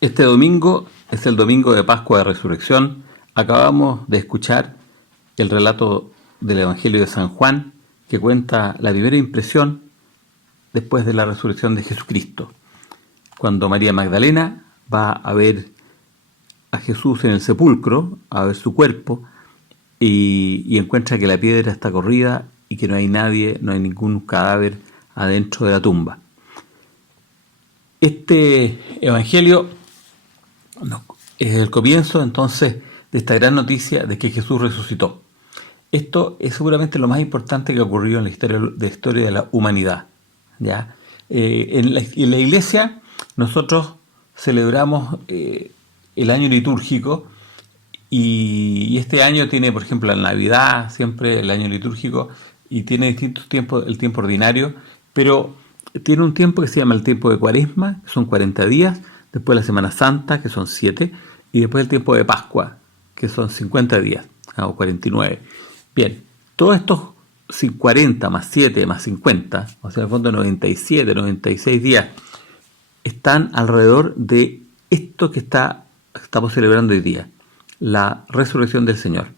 Este domingo es el domingo de Pascua de Resurrección. Acabamos de escuchar el relato del Evangelio de San Juan, que cuenta la primera impresión después de la resurrección de Jesucristo. Cuando María Magdalena va a ver a Jesús en el sepulcro, a ver su cuerpo, y encuentra que la piedra está corrida y que no hay nadie, no hay ningún cadáver adentro de la tumba. Este Evangelio es el comienzo entonces de esta gran noticia de que Jesús resucitó. Esto es seguramente lo más importante que ha ocurrido en la historia de la humanidad. ¿Ya? En la iglesia nosotros celebramos el año litúrgico y este año tiene, por ejemplo, la Navidad, siempre el año litúrgico, y tiene distintos tiempos, el tiempo ordinario, pero tiene un tiempo que se llama el tiempo de Cuaresma, que son 40 días, después la Semana Santa, que son 7, y después el tiempo de Pascua, que son 50 días, o 49. Bien, todos estos 40 más 7 más 50, o sea, en el fondo 97, 96 días, están alrededor de esto que estamos celebrando hoy día, la resurrección del Señor.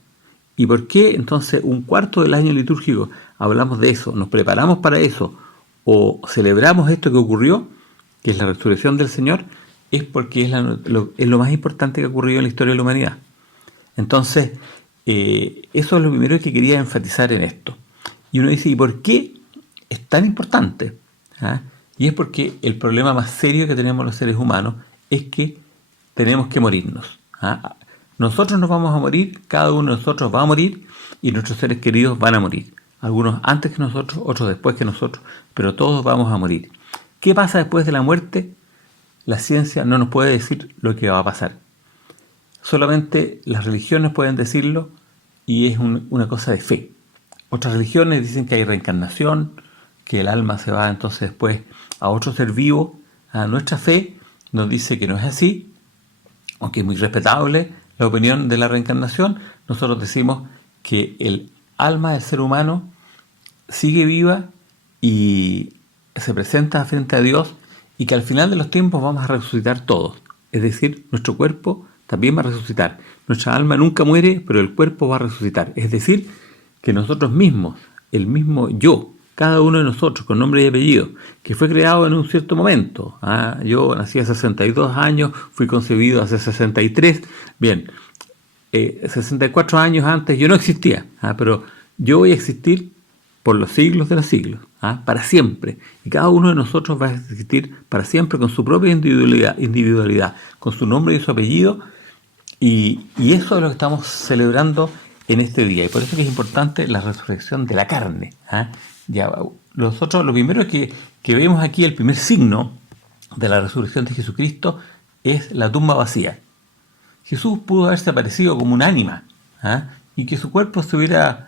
¿Y por qué entonces un cuarto del año litúrgico hablamos de eso, nos preparamos para eso o celebramos esto que ocurrió, que es la resurrección del Señor? Es porque es lo más importante que ha ocurrido en la historia de la humanidad. Entonces, eso es lo primero que quería enfatizar en esto. Y uno dice, ¿y por qué es tan importante? ¿Ah? Y es porque el problema más serio que tenemos los seres humanos es que tenemos que morirnos. ¿Ah? Nosotros nos vamos a morir, cada uno de nosotros va a morir y nuestros seres queridos van a morir. Algunos antes que nosotros, otros después que nosotros, pero todos vamos a morir. ¿Qué pasa después de la muerte? La ciencia no nos puede decir lo que va a pasar. Solamente las religiones pueden decirlo y es una cosa de fe. Otras religiones dicen que hay reencarnación, que el alma se va entonces después a otro ser vivo. A nuestra fe nos dice que no es así, aunque es muy respetable la opinión de la reencarnación. Nosotros decimos que el alma del ser humano sigue viva y se presenta frente a Dios y que al final de los tiempos vamos a resucitar todos. Es decir, nuestro cuerpo también va a resucitar. Nuestra alma nunca muere, pero el cuerpo va a resucitar. Es decir, que nosotros mismos, el mismo yo, cada uno de nosotros con nombre y apellido, que fue creado en un cierto momento. Yo nací hace 62 años, fui concebido hace 63. Bien, 64 años antes yo no existía, pero yo voy a existir por los siglos de los siglos, para siempre. Y cada uno de nosotros va a existir para siempre con su propia individualidad, con su nombre y su apellido. Y eso es lo que estamos celebrando en este día. Y por eso que es importante la resurrección de la carne. Ya, nosotros lo primero que vemos aquí, el primer signo de la resurrección de Jesucristo, es la tumba vacía. Jesús pudo haberse aparecido como un ánima, y que su cuerpo se hubiera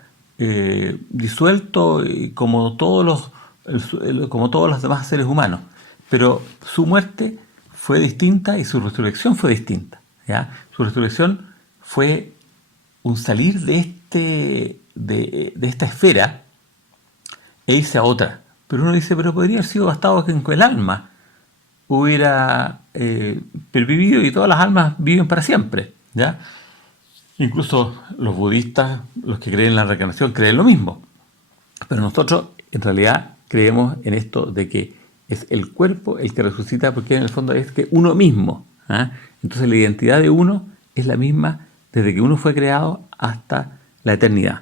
disuelto como todos los demás seres humanos. Pero su muerte fue distinta y su resurrección fue distinta. ¿Ya? Su resurrección fue un salir de esta esfera e irse a otra. Pero uno dice, pero podría haber sido bastado que el alma hubiera pervivido y todas las almas viven para siempre. ¿Ya? Incluso los budistas, los que creen en la reencarnación, creen lo mismo. Pero nosotros en realidad creemos en esto de que es el cuerpo el que resucita, porque en el fondo es que uno mismo. Entonces la identidad de uno es la misma desde que uno fue creado hasta la eternidad.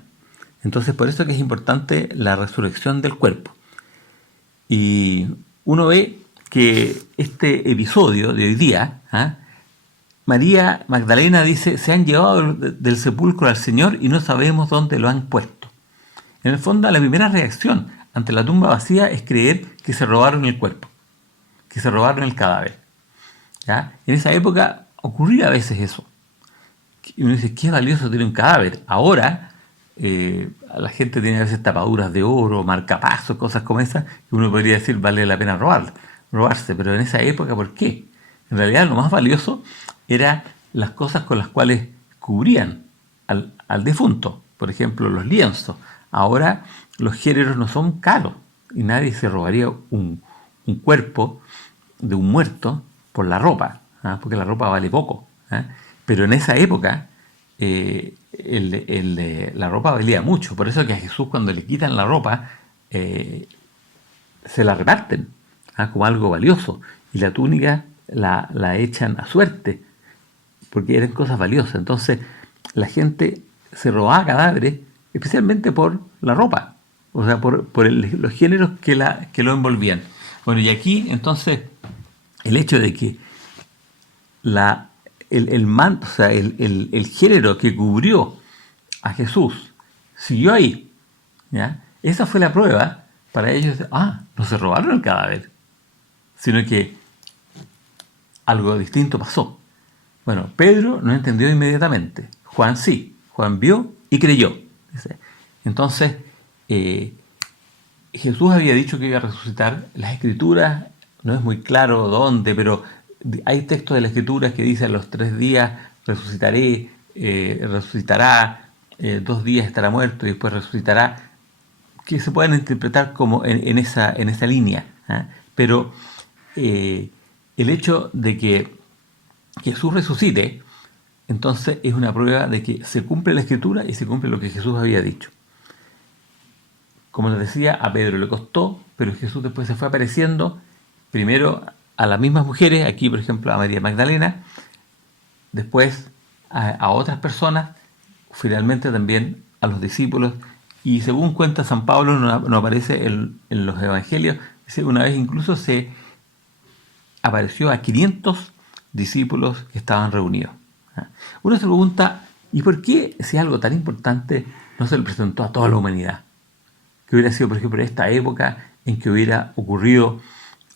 Entonces por eso que es importante la resurrección del cuerpo. Y uno ve que este episodio de hoy día, María Magdalena dice, se han llevado del sepulcro al Señor y no sabemos dónde lo han puesto. En el fondo la primera reacción ante la tumba vacía es creer que se robaron el cuerpo, que se robaron el cadáver. ¿Ya? En esa época ocurría a veces eso. Y uno dice, qué valioso tiene un cadáver. Ahora la gente tiene a veces tapaduras de oro, marcapasos, cosas como esas, que uno podría decir vale la pena robarse. Pero en esa época, ¿por qué? En realidad lo más valioso eran las cosas con las cuales cubrían al difunto. Por ejemplo, los lienzos. Ahora los géneros no son caros y nadie se robaría un cuerpo de un muerto por la ropa. porque la ropa vale poco. Pero en esa época la ropa valía mucho. Por eso que a Jesús cuando le quitan la ropa, se la reparten como algo valioso. Y la túnica la echan a suerte, porque eran cosas valiosas. Entonces la gente se robaba cadáveres especialmente por la ropa, o sea, por los géneros que lo envolvían. Bueno, y aquí entonces el hecho de que el manto, o sea, el género que cubrió a Jesús siguió ahí, ¿ya? Esa fue la prueba para ellos. No se robaron el cadáver, sino que algo distinto pasó. Bueno, Pedro no entendió inmediatamente. Juan sí. Juan vio y creyó. Entonces, Jesús había dicho que iba a resucitar. Las Escrituras, no es muy claro dónde, pero hay textos de las Escrituras que dicen: a los 3 días resucitaré, resucitará, 2 días estará muerto y después resucitará, que se pueden interpretar como en esa línea. Pero el hecho de que Jesús resucite, entonces es una prueba de que se cumple la Escritura y se cumple lo que Jesús había dicho. Como les decía, a Pedro le costó, pero Jesús después se fue apareciendo, primero a las mismas mujeres, aquí por ejemplo a María Magdalena, después a otras personas, finalmente también a los discípulos, y según cuenta San Pablo, no aparece en los evangelios, dice, una vez incluso se apareció a 500 discípulos que estaban reunidos. Uno se pregunta, ¿y por qué, si es algo tan importante, no se le presentó a toda la humanidad? Que hubiera sido, por ejemplo, esta época en que hubiera ocurrido,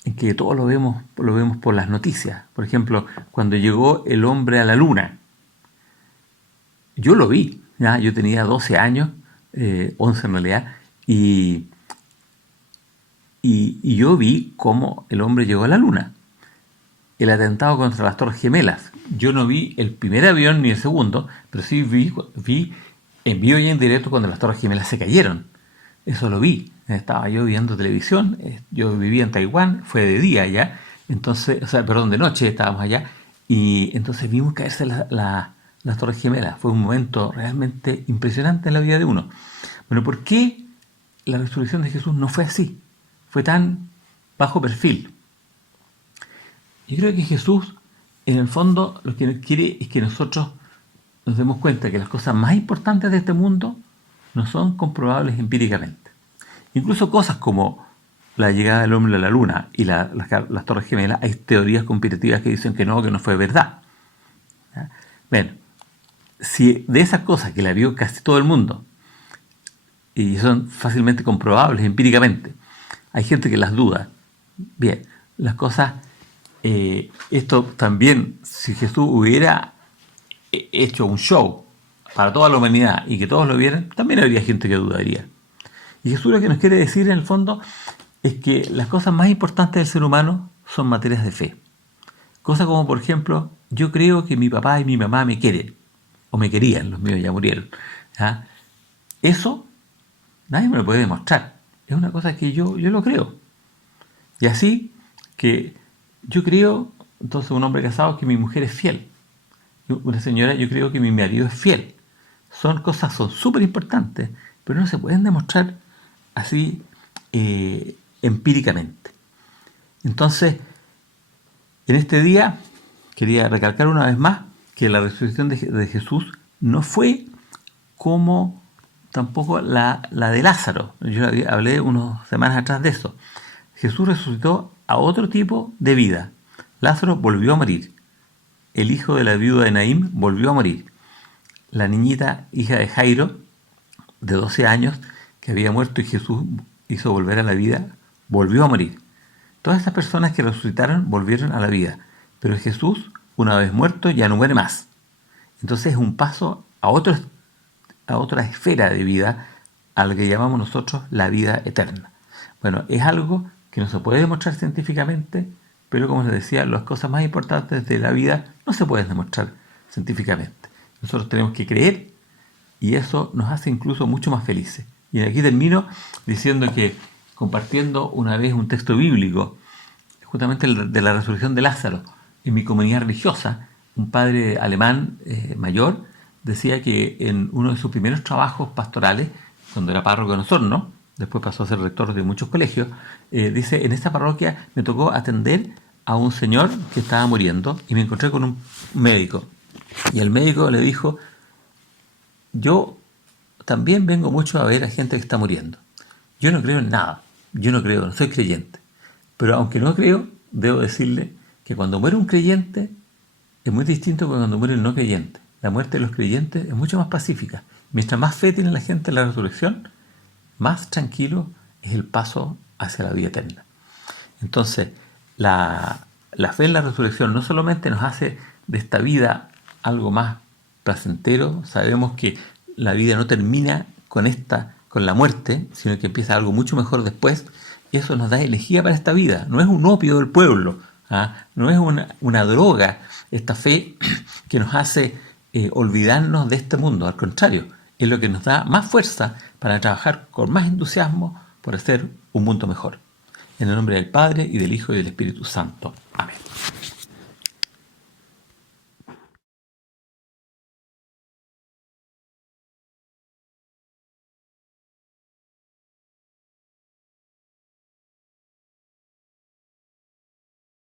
en que todos lo vemos por las noticias. Por ejemplo, cuando llegó el hombre a la luna. Yo lo vi, ¿ya? Yo tenía 12 años, 11 en realidad, y yo vi cómo el hombre llegó a la luna. El atentado contra las Torres Gemelas. Yo no vi el primer avión ni el segundo, pero sí vi en vivo y en directo cuando las Torres Gemelas se cayeron. Eso lo vi. Estaba yo viendo televisión, yo vivía en Taiwán, fue de día ya, entonces, de noche estábamos allá, y entonces vimos caerse las Torres Gemelas. Fue un momento realmente impresionante en la vida de uno. Bueno, ¿por qué la resurrección de Jesús no fue así? Fue tan bajo perfil. Yo creo que Jesús, en el fondo, lo que quiere es que nosotros nos demos cuenta que las cosas más importantes de este mundo no son comprobables empíricamente. Incluso cosas como la llegada del hombre a la luna y las Torres Gemelas, hay teorías conspirativas que dicen que no fue verdad. ¿Ya? Bueno, si de esas cosas que la vio casi todo el mundo y son fácilmente comprobables empíricamente, hay gente que las duda. Bien, las cosas, esto también, si Jesús hubiera hecho un show para toda la humanidad y que todos lo vieran, también habría gente que dudaría. Y Jesús lo que nos quiere decir en el fondo es que las cosas más importantes del ser humano son materias de fe. Cosas como, por ejemplo, yo creo que mi papá y mi mamá me quieren, o me querían, los míos ya murieron. ¿Ya? Eso nadie me lo puede demostrar. Es una cosa que yo lo creo. Y así que yo creo, entonces un hombre casado, que mi mujer es fiel. Una señora, yo creo que mi marido es fiel. Son súper importantes, pero no se pueden demostrar así empíricamente. Entonces, en este día quería recalcar una vez más que la resurrección de Jesús no fue como tampoco la de Lázaro. Yo hablé unas semanas atrás de eso. Jesús resucitó a otro tipo de vida. Lázaro volvió a morir. El hijo de la viuda de Naín volvió a morir. La niñita, hija de Jairo, de 12 años, que había muerto y Jesús hizo volver a la vida, volvió a morir. Todas estas personas que resucitaron volvieron a la vida, pero Jesús, una vez muerto, ya no muere más. Entonces es un paso a otra esfera de vida, a lo que llamamos nosotros la vida eterna. Bueno, es algo que no se puede demostrar científicamente, pero como les decía, las cosas más importantes de la vida no se pueden demostrar científicamente. Nosotros tenemos que creer y eso nos hace incluso mucho más felices. Y aquí termino diciendo que, compartiendo una vez un texto bíblico, justamente el de la resurrección de Lázaro, en mi comunidad religiosa, un padre alemán mayor decía que en uno de sus primeros trabajos pastorales, cuando era párroco en Osorno, después pasó a ser rector de muchos colegios, dice, en esta parroquia me tocó atender a un señor que estaba muriendo y me encontré con un médico. Y el médico le dijo, yo también vengo mucho a ver a gente que está muriendo. Yo no creo en nada, yo no creo, no soy creyente. Pero aunque no creo, debo decirle que cuando muere un creyente es muy distinto que cuando muere el no creyente. La muerte de los creyentes es mucho más pacífica. Mientras más fe tiene la gente en la resurrección, más tranquilo es el paso hacia la vida eterna. Entonces, la fe en la resurrección no solamente nos hace de esta vida algo más placentero, sabemos que la vida no termina con la muerte, sino que empieza algo mucho mejor después, y eso nos da energía para esta vida. No es un opio del pueblo, no es una droga, esta fe que nos hace olvidarnos de este mundo, al contrario, es lo que nos da más fuerza para trabajar con más entusiasmo por hacer un mundo mejor. En el nombre del Padre, y del Hijo, y del Espíritu Santo. Amén.